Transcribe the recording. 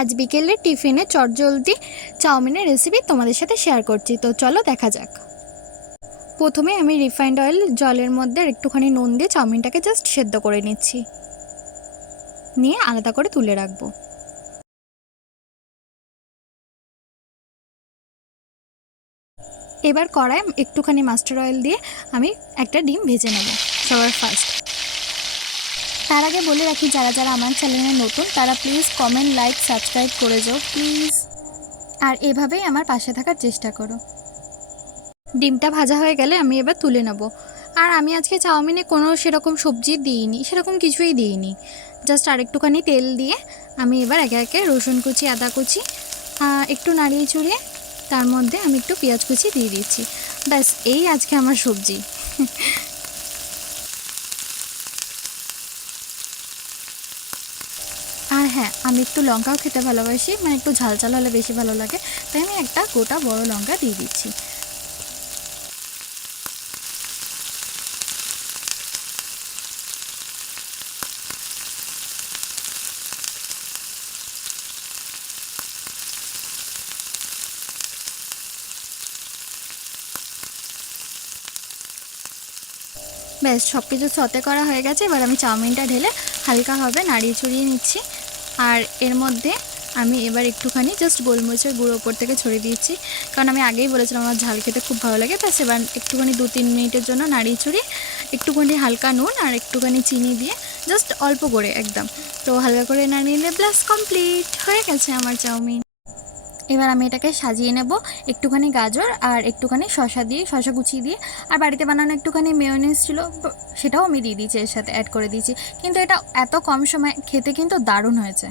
আজ বিকেলে টিফিনে চটজলদি চাউমিনের রেসিপি তোমাদের সাথে শেয়ার করছি, তো চলো দেখা যাক। প্রথমে আমি রিফাইন্ড অয়েল জলের মধ্যে একটুখানি নুন দিয়ে চাউমিনটাকে জাস্ট সেদ্ধ করে নিচ্ছি, নিয়ে আলাদা করে তুলে রাখবো। এবার কড়াই একটুখানি মাস্টার অয়েল দিয়ে আমি একটা ডিম ভেজে নেব সবার ফার্স্ট। তার আগে বলে রাখি, যারা যারা আমার চ্যানেলে নতুন তারা প্লিজ কমেন্ট, লাইক, সাবস্ক্রাইব করে যাও প্লিজ, আর এভাবেই আমার পাশে থাকার চেষ্টা করো। ডিমটা ভাজা হয়ে গেলে আমি এবার তুলে নেব। আর আমি আজকে চাউমিনে কোনো সেরকম সবজি দিইনি, সেরকম কিছুই দিইনি, জাস্ট আরেকটুখানি তেল দিয়ে আমি এবার একে একে রসুন কুচি, আদা কুচি একটু নাড়িয়ে চড়িয়ে তার মধ্যে আমি একটু পেঁয়াজ কুচি দিয়ে দিচ্ছি। ব্যাস, এই আজকে আমার সবজি। আর হ্যাঁ, আমি একটু লঙ্কাও খেতে ভালোবাসি, মানে একটু ঝাল ঝাল হলে বেশি ভালো লাগে, তাই আমি একটা গোটা বড় লঙ্কা দিয়ে দিচ্ছি। ব্যাস, সব কিছু সতে করা হয়ে গেছে। এবার আমি চাউমিনটা ঢেলে হালকাভাবে নাড়িয়ে চড়িয়ে নিচ্ছি। আর এর মধ্যে আমি এবার একটুখানি জাস্ট গোলমরিচের গুঁড়ো ওপর থেকে ছড়িয়ে দিচ্ছি, কারণ আমি আগেই বলেছিলাম আমার ঝাল খেতে খুব ভালো লাগে। ব্যাস, এবার একটুখানি 2-3 মিনিটের জন্য নাড়িয়ে চড়িয়ে একটুখানি হালকা নুন আর একটুখানি চিনি দিয়ে জাস্ট অল্প করে একদম, তো হালকা করে নাড়িয়ে নিলে ব্যাস কমপ্লিট হয়ে গেছে আমার চাউমিন। এবার আমি এটাকে সাজিয়ে নেব একটুখানি গাজর আর একটুখানি শসা দিয়ে, শসা কুচি দিয়ে, আর বাড়িতে বানানো একটুখানি মেয়োনিজ ছিল, সেটাও আমি দিয়ে দিয়েছি, এর সাথে অ্যাড করে দিয়েছি। কিন্তু এটা এত কম সময় খেতে কিন্তু দারুণ হয়েছে।